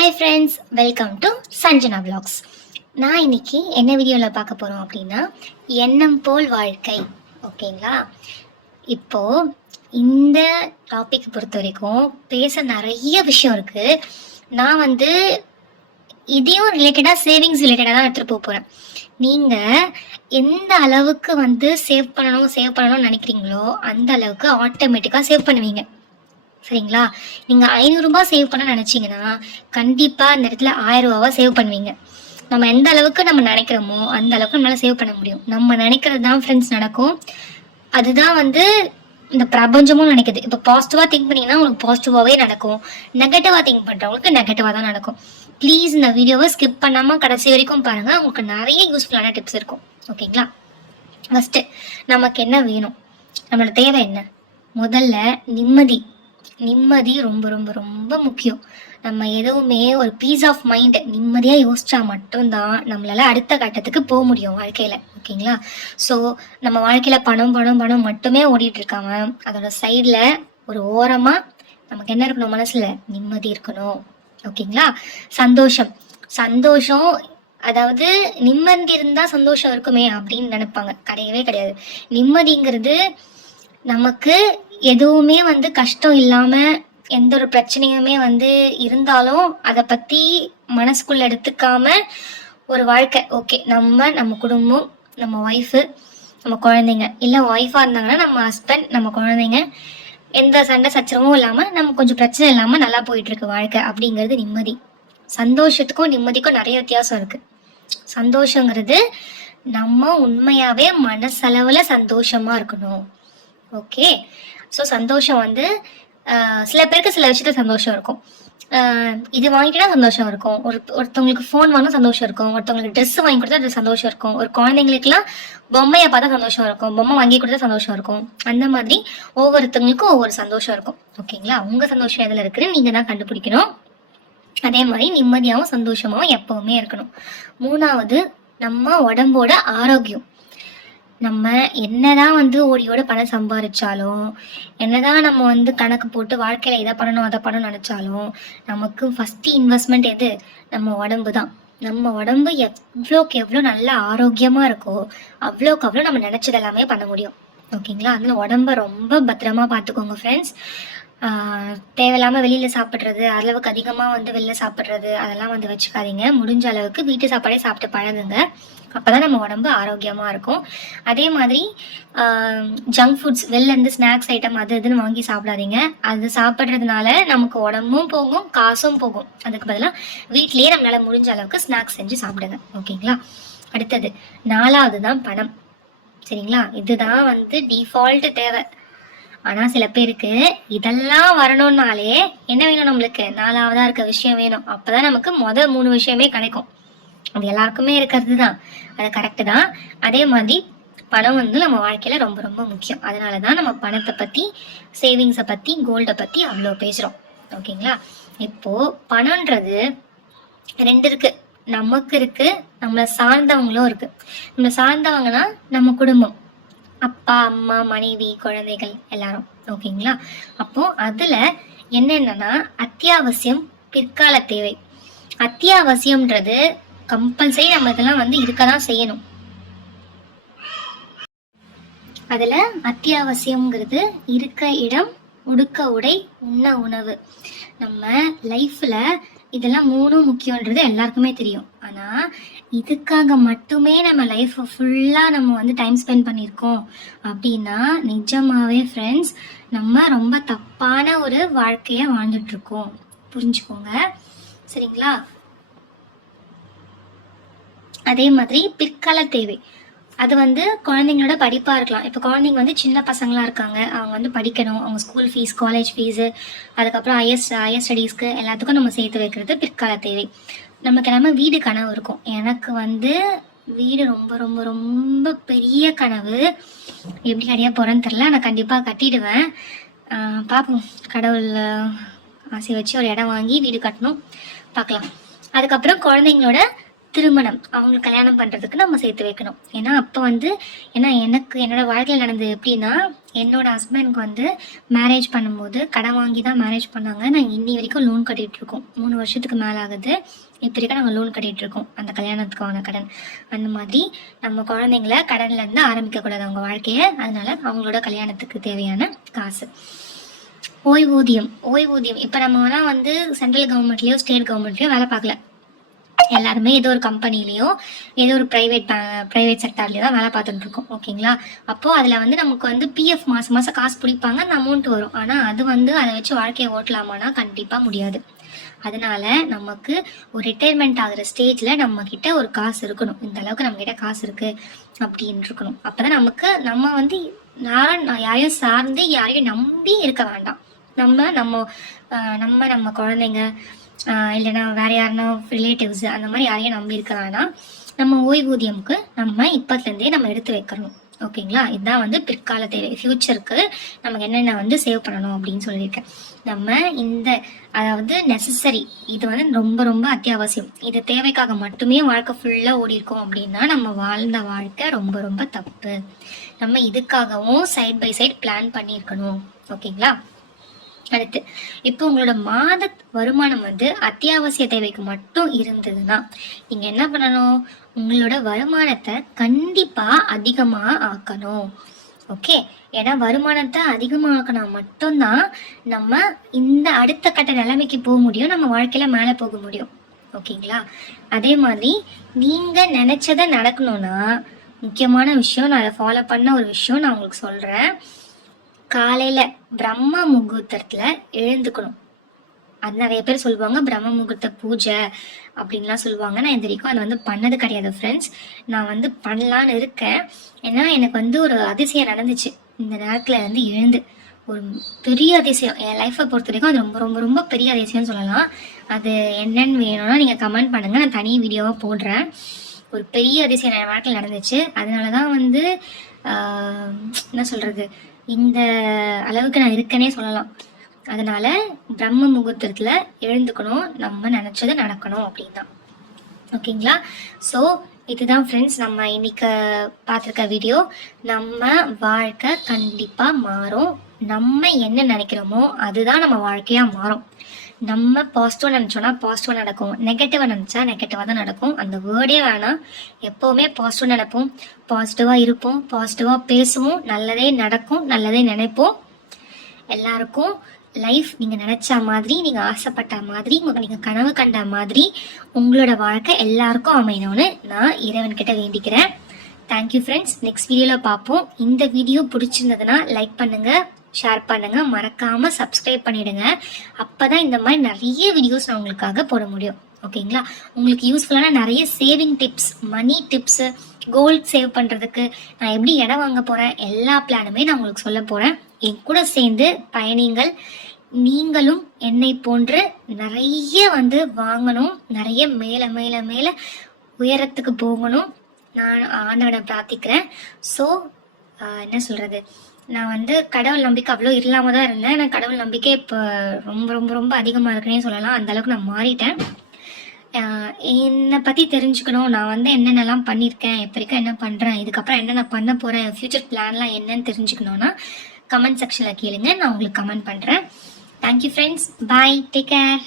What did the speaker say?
Hi friends welcome to Sanjana vlogs. நான் இன்னைக்கு என்ன வீடியோவில் பார்க்க போகிறோம் அப்படின்னா எண்ணம் போல் வாழ்க்கை ஓகேங்களா? இப்போது இந்த டாபிக் பொறுத்த வரைக்கும் பேச நிறைய விஷயம் இருக்குது நான் வந்து இதையும் ரிலேட்டடாக சேவிங்ஸ் ரிலேட்டடாக தான் எடுத்துகிட்டு போக போகிறேன் நீங்கள் எந்த அளவுக்கு வந்து சேவ் பண்ணணும் சேவ் பண்ணணும்னு நினைக்கிறீங்களோ அந்த அளவுக்கு ஆட்டோமேட்டிக்காக சேவ் பண்ணுவீங்க. சரிங்களா? நீங்கள் ஐநூறுரூபா சேவ் பண்ண நினச்சிங்கன்னா கண்டிப்பாக அந்த இடத்துல ஆயிரம் ரூபாவா சேவ் பண்ணுவீங்க. நம்ம எந்த அளவுக்கு நம்ம நினைக்கிறோமோ அந்த அளவுக்கு நம்மளால சேவ் பண்ண முடியும். நம்ம நினைக்கிறது தான் ஃப்ரெண்ட்ஸ் நடக்கும். அதுதான் வந்து இந்த பிரபஞ்சமும் நினைக்குது. இப்போ பாசிட்டிவாக திங்க் பண்ணீங்கன்னா உங்களுக்கு பாசிட்டிவாகவே நடக்கும். நெகட்டிவாக திங்க் பண்ணுறவங்களுக்கு நெகட்டிவாக தான் நடக்கும். ப்ளீஸ் இந்த வீடியோவை ஸ்கிப் பண்ணாமல் கடைசி வரைக்கும் பாருங்கள் உங்களுக்கு நிறைய யூஸ்ஃபுல்லான டிப்ஸ் இருக்கும். ஓகேங்களா? ஃபஸ்ட்டு நமக்கு என்ன வேணும்? நம்மளோட தேவை என்ன? முதல்ல நிம்மதி. நிம்மதி ரொம்ப ரொம்ப ரொம்ப முக்கியம். நம்ம எதுவுமே ஒரு பீஸ் ஆஃப் மைண்ட் நிம்மதியாக யோசிச்சா மட்டும்தான் நம்மளால அடுத்த கட்டத்துக்கு போக முடியும் வாழ்க்கையில். ஓகேங்களா? ஸோ நம்ம வாழ்க்கையில் பணம் பணம் பணம் மட்டுமே ஓடிட்டு இருக்காம அதோட சைடில் ஒரு ஓரமாக நமக்கு என்ன இருக்கணும் மனசில்? நிம்மதி இருக்கணும். ஓகேங்களா? சந்தோஷம். சந்தோஷம் அதாவது நிம்மதி இருந்தால் சந்தோஷம் இருக்குமே அப்படின்னு நினைப்பாங்க. கிடையவே கிடையாது. நிம்மதிங்கிறது நமக்கு எதுவுமே வந்து கஷ்டம் இல்லாமல் எந்த ஒரு பிரச்சனையுமே வந்து இருந்தாலும் அதை பற்றி மனசுக்குள்ள எடுத்துக்காம ஒரு வாழ்க்கை. ஓகே நம்ம நம்ம குடும்பம் நம்ம ஒய்ஃபு நம்ம குழந்தைங்க. இல்லை ஒய்ஃபாக இருந்தாங்கன்னா நம்ம ஹஸ்பண்ட் நம்ம குழந்தைங்க. எந்த சண்டை சச்சரவும் இல்லாமல் நம்ம கொஞ்சம் பிரச்சனை இல்லாமல் நல்லா போயிட்டு இருக்கு வாழ்க்கை அப்படிங்கிறது நிம்மதி. சந்தோஷத்துக்கும் நிம்மதிக்கும் நிறைய வித்தியாசம் இருக்கு. சந்தோஷங்கிறது நம்ம உண்மையாவே மனசளவில் சந்தோஷமா இருக்கணும். ஓகே ஸோ சந்தோஷம் வந்து சில பேருக்கு சில விஷயத்துல சந்தோஷம் இருக்கும். இது வாங்கிட்டா சந்தோஷம் இருக்கும். ஒரு ஒருத்தவங்களுக்கு ஃபோன் வாங்கினா சந்தோஷம் இருக்கும். ஒருத்தவங்களுக்கு ட்ரெஸ் வாங்கி கொடுத்தா அது சந்தோஷம் இருக்கும். ஒரு குழந்தைங்களுக்குலாம் பொம்மையை பார்த்தா சந்தோஷம் இருக்கும். பொம்மை வாங்கி கொடுத்தா சந்தோஷம் இருக்கும். அந்த மாதிரி ஒவ்வொருத்தவங்களுக்கும் ஒவ்வொரு சந்தோஷம் இருக்கும். ஓகேங்களா உங்க சந்தோஷம் எதில் இருக்குன்னு நீங்க தான் கண்டுபிடிக்கணும். அதே மாதிரி நிம்மதியாகவும் சந்தோஷமாகவும் எப்பவுமே இருக்கணும். மூணாவது நம்ம உடம்போட ஆரோக்கியம். நம்ம என்னதான் வந்து ஓடியோட பணம் சம்பாதிச்சாலும் என்னதான் நம்ம வந்து கணக்கு போட்டு வாழ்க்கையில இதை பண்ணணும் அதை பண்ணணும் நினைச்சாலும் நமக்கு ஃபர்ஸ்ட் இன்வெஸ்ட்மெண்ட் எது? நம்ம உடம்பு தான் நம்ம உடம்பு எவ்வளோக்கு எவ்வளோ நல்ல ஆரோக்கியமா இருக்கோ அவ்வளோக்கு அவ்வளோ நம்ம நினைச்சது எல்லாமே பண்ண முடியும். ஓகேங்களா? அதனால உடம்ப ரொம்ப பத்திரமா பார்த்துக்கோங்க ஃப்ரெண்ட்ஸ் தேவையில்லாமல் வெளியில் சாப்பிட்றது அளவுக்கு அதிகமாக வந்து வெளில சாப்பிட்றது அதெல்லாம் வந்து வச்சுக்காதீங்க. முடிஞ்ச அளவுக்கு வீட்டு சாப்பாடே சாப்பிட்டு பழகுங்க. அப்போ தான் நம்ம உடம்பு ஆரோக்கியமாக இருக்கும். அதே மாதிரி ஜங்க் ஃபுட்ஸ் வெளிலேருந்து ஸ்நாக்ஸ் ஐட்டம் அது இதுன்னு வாங்கி சாப்பிடாதீங்க. அது சாப்பிட்றதுனால நமக்கு உடம்பும் போகும் காசும் போகும். அதுக்கு பதிலாக வீட்லேயே நம்மளால் முடிஞ்ச அளவுக்கு ஸ்நாக்ஸ் செஞ்சு சாப்பிடுங்க. ஓகேங்களா? அடுத்தது நாலாவது தான் பணம். சரிங்களா? இதுதான் வந்து டிஃபால்ட் தேவை. ஆனா சில பேருக்கு இதெல்லாம் வரணும்னாலே என்ன வேணும் நம்மளுக்கு? நாலாவதா இருக்க விஷயம் வேணும். அப்பதான் நமக்கு முதல் மூணு விஷயமே கிடைக்கும். அது எல்லாருக்குமே இருக்கிறது தான் அது கரெக்டு தான். அதே மாதிரி பணம் வந்து நம்ம வாழ்க்கையில ரொம்ப ரொம்ப முக்கியம். அதனால தான் நம்ம பணத்தை பத்தி சேவிங்ஸை பத்தி கோல்டை பத்தி அவ்வளோ பேசுறோம். ஓகேங்களா? இப்போ பணம்ன்றது ரெண்டு இருக்கு. நமக்கு இருக்கு நம்மளை சார்ந்தவங்களும் இருக்கு. நம்மளை சார்ந்தவங்கன்னா நம்ம குடும்பம். அப்பா அம்மா மனைவி குழந்தைகள் எல்லாரும். ஓகேங்களா? அப்போ அதுல என்னென்னா அத்தியாவசியம் பிற்கால தேவை. அத்தியாவசியம்ன்றது கம்பல்சரி நம்ம இதெல்லாம் வந்து இருக்க தான் செய்யணும். அதுல அத்தியாவசியம்ங்கிறது இருக்க இடம் உடுக்க உடை உண்ண உணவு. நம்ம லைஃப்ல இதெல்லாம் மூணும் முக்கியன்றது எல்லாருக்குமே தெரியும். ஆனா இதுக்காக மட்டுமே நம்ம லைஃப் ஃபுல்லா நம்ம வந்து டைம் ஸ்பெண்ட் பண்ணியிருக்கோம் அப்படின்னா நிஜமாவே ஃப்ரெண்ட்ஸ் நம்ம ரொம்ப தப்பான ஒரு வாழ்க்கைய வாழ்ந்துட்டு இருக்கோம் புரிஞ்சுக்கோங்க. சரிங்களா? அதே மாதிரி பிற்கால தேவை. அது வந்து குழந்தைங்களோட படிப்பாக இருக்கலாம். இப்போ குழந்தைங்க வந்து சின்ன பசங்களாக இருக்காங்க. அவங்க வந்து படிக்கணும். அவங்க ஸ்கூல் ஃபீஸ் காலேஜ் ஃபீஸு அதுக்கப்புறம் ஹையர் ஹையர் ஸ்டடீஸ்க்கு எல்லாத்துக்கும் நம்ம சேர்த்து வைக்கிறது பிற்கால தேவை. நமக்கு எல்லாமே வீடு கனவு இருக்கும். எனக்கு வந்து வீடு ரொம்ப ரொம்ப ரொம்ப பெரிய கனவு. எப்படி அடைய போகிறேன்னு தெரில நான் கண்டிப்பாக கட்டிடுவேன். பார்ப்போம் கடவுள் ஆசை வச்சு ஒரு இடம் வாங்கி வீடு கட்டணும். பார்க்கலாம் அதுக்கப்புறம் குழந்தைங்களோட திருமணம் அவங்களுக்கு கல்யாணம் பண்ணுறதுக்கு நம்ம சேர்த்து வைக்கணும். ஏன்னா அப்போ வந்து ஏன்னா எனக்கு என்னோட வாழ்க்கையில் நடந்தது எப்படின்னா என்னோட ஹஸ்பண்ட்க்கு வந்து மேரேஜ் பண்ணும்போது கடன் வாங்கி தான் மேரேஜ் பண்ணாங்க. நாங்கள் இன்னி வரைக்கும் லோன் கட்டிட்டு இருக்கோம் மூணு வருஷத்துக்கு மேலே ஆகுது. இப்போ வரைக்கும் நாங்கள் லோன் கட்டிட்டு இருக்கோம் அந்த கல்யாணத்துக்கான கடன். அந்த மாதிரி நம்ம குழந்தைங்கள கடன்ல இருந்து ஆரம்பிக்கக்கூடாது அவங்க வாழ்க்கையை. அதனால அவங்களோட கல்யாணத்துக்கு தேவையான காசு. ஓய்வூதியம். ஓய்வூதியம். இப்போ நம்ம வந்து சென்ட்ரல் கவர்மெண்ட்லயோ ஸ்டேட் கவர்மெண்ட்லயோ வேலை பார்க்கல. எல்லாருமே ஏதோ ஒரு கம்பெனிலேயோ ஏதோ ஒரு ப்ரைவேட் ப்ரைவேட் செக்டார்லேயோ தான் வேலை பார்த்துட்டு இருக்கோம். ஓகேங்களா அப்போது அதில் வந்து நமக்கு வந்து பிஎஃப் மாதம் மாதம் காசு பிடிப்பாங்க அந்த அமௌண்ட் வரும். ஆனால் அது வந்து அதை வச்சு வாழ்க்கையை ஓட்டலாமான்னா கண்டிப்பாக முடியாது. அதனால நமக்கு ஒரு ரிட்டையர்மெண்ட் ஆகுற ஸ்டேஜில் நம்ம கிட்ட ஒரு காசு இருக்கணும். இந்த அளவுக்கு நம்ம கிட்ட காசு இருக்கு அப்படின்னு இருக்கணும். அப்பதான் நமக்கு நம்ம வந்து யாரும் யாரையும் சார்ந்து யாரையும் நம்பி இருக்க வேண்டாம். நம்ம நம்ம நம்ம நம்ம குழந்தைங்க இல்லைன்னா வேற யாருன்னா ரிலேட்டிவ்ஸ் அந்த மாதிரி யாரையும் நம்பி நம்ம ஓய்வூதியம்க்கு நம்ம இப்பத்துலேருந்தே நம்ம எடுத்து வைக்கணும். ஓகேங்களா? இதுதான் வந்து பிற்கால தேவை ஃபியூச்சருக்கு நமக்கு என்னென்ன வந்து சேவ் பண்ணணும் அப்படின்னு சொல்லியிருக்கேன். நம்ம இந்த அதாவது நெசசரி இது வந்து ரொம்ப ரொம்ப அத்தியாவசியம். இது தேவைக்காக மட்டுமே வாழ்க்கை ஃபுல்லாக ஓடி இருக்கோம் அப்படின்னா நம்ம வாழ்ந்த வாழ்க்கை ரொம்ப ரொம்ப தப்பு. நம்ம இதுக்காகவும் சைட் பை சைட் பிளான் பண்ணியிருக்கணும். ஓகேங்களா? அடுத்து இப்போ உங்களோட மாத வருமானம் வந்து அத்தியாவசிய தேவைக்கு மட்டும் இருந்ததுன்னா நீங்க என்ன பண்ணணும்? உங்களோட வருமானத்தை கண்டிப்பா அதிகமா ஆக்கணும். ஓகே? ஏன்னா வருமானத்தை அதிகமாக்கினா மட்டும்தான் நம்ம இந்த அடுத்த கட்ட நிலைமைக்கு போக முடியும் நம்ம வாழ்க்கையில மேலே போக முடியும். ஓகேங்களா? அதே மாதிரி நீங்க நினைச்சதை நடக்கணும்னா முக்கியமான விஷயம் நான் அதை ஃபாலோ பண்ண ஒரு விஷயம் நான் உங்களுக்கு சொல்றேன். காலையில பிரம்ம முகூர்த்தத்துல எழுந்துக்கணும். அது நிறைய பேர் சொல்லுவாங்க பிரம்ம முகூர்த்த பூஜை அப்படின்லாம் சொல்லுவாங்க. நான் இது வரைக்கும் அதை வந்து பண்ணது கிடையாது ஃப்ரெண்ட்ஸ் நான் வந்து பண்ணலான்னு இருக்கேன். ஏன்னா எனக்கு வந்து ஒரு அதிசயம் நடந்துச்சு. இந்த நேரத்துல வந்து எழுந்து. ஒரு பெரிய அதிசயம். என் லைஃப்பை பொறுத்த வரைக்கும் அது ரொம்ப ரொம்ப ரொம்ப பெரிய அதிசயம்னு சொல்லலாம். அது என்னன்னு வேணும்னா நீங்கள் கமெண்ட் பண்ணுங்க. நான் தனி வீடியோவாக போடுறேன். ஒரு பெரிய அதிசயம் என் வாழ்க்கையில் நடந்துச்சு. அதனால தான் வந்து என்ன சொல்றது? இந்த அளவுக்கு நான் இருக்கேனே சொல்லலாம். அதனால பிரம்ம முகூர்த்தத்துல எழுந்துக்கணும். நம்ம நினைச்சது நடக்கணும் அப்படின்னு. தான் ஓகேங்களா? ஸோ இதுதான் ஃப்ரெண்ட்ஸ் நம்ம இன்னைக்கு பார்த்துருக்க வீடியோ நம்ம வாழ்க்கை கண்டிப்பாக மாறும். நம்ம என்ன நினைக்கிறோமோ அதுதான் நம்ம வாழ்க்கையாக மாறும். நம்ம பாசிட்டிவாக நினச்சோன்னா பாசிட்டிவாக நடக்கும். நெகட்டிவாக நினச்சா நெகட்டிவாக தான் நடக்கும். அந்த வேர்டே வேணாம் எப்போவுமே பாசிட்டிவ் நினைப்போம் பாசிட்டிவாக இருப்போம். பாசிட்டிவாக பேசுவோம். நல்லதே நடக்கும். நல்லதே நினைப்போம். எல்லாருக்கும் லைஃப் நீங்க நினைச்ச மாதிரி நீங்க ஆசைப்பட்ட மாதிரி உங்க- நீங்க கனவு கண்ட மாதிரி உங்களோட வாழ்க்கை எல்லாருக்கும் அமையணும்னு நான் இறைவன் கிட்ட வேண்டிக்கிறேன் தேங்க்யூ ஃப்ரெண்ட்ஸ் நெக்ஸ்ட் வீடியோவில் பார்ப்போம். இந்த வீடியோ பிடிச்சிருந்ததுன்னா லைக் பண்ணுங்கள் ஷேர் பண்ணுங்க. மறக்காம சப்ஸ்கிரைப் பண்ணிடுங்க. அப்பதான் இந்த மாதிரி நிறைய வீடியோஸ் நான் உங்களுக்காக போட முடியும். ஓகேங்களா? உங்களுக்கு யூஸ்ஃபுல்லான நிறைய saving tips money tips gold save பண்றதுக்கு நான் எப்படி இடம் வாங்க போறேன் எல்லா பிளானுமே நான் உங்களுக்கு சொல்ல போறேன். என் கூட சேர்ந்து பயணிங்கள் நீங்களும் என்னை போன்று நிறைய வந்து வாங்கணும். நிறைய மேல மேல மேல உயரத்துக்கு போகணும். நான் ஆண்டவனை பிரார்த்திக்கிறேன். ஸோ என்ன சொல்றது? நான் வந்து கடவுள் நம்பிக்கை அவ்வளோ இல்லாம தான் இருந்தேன். ஆனால் கடவுள் நம்பிக்கை இப்போ ரொம்ப ரொம்ப ரொம்ப அதிகமாக இருக்குன்னே சொல்லலாம். அந்த அளவுக்கு நான் மாறிட்டேன். என்னை பற்றி தெரிஞ்சுக்கணும். நான் வந்து என்னென்னலாம் பண்ணியிருக்கேன் இப்போ வரைக்கும் என்ன பண்ணுறேன் இதுக்கப்புறம் என்ன நான் பண்ண போகிறேன் ஃப்யூச்சர் பிளான்லாம் என்னன்னு தெரிஞ்சுக்கணும்னா கமெண்ட் செக்ஷனில் கேளுங்க. நான் உங்களுக்கு கமெண்ட் பண்ணுறேன் thank you friends bye take care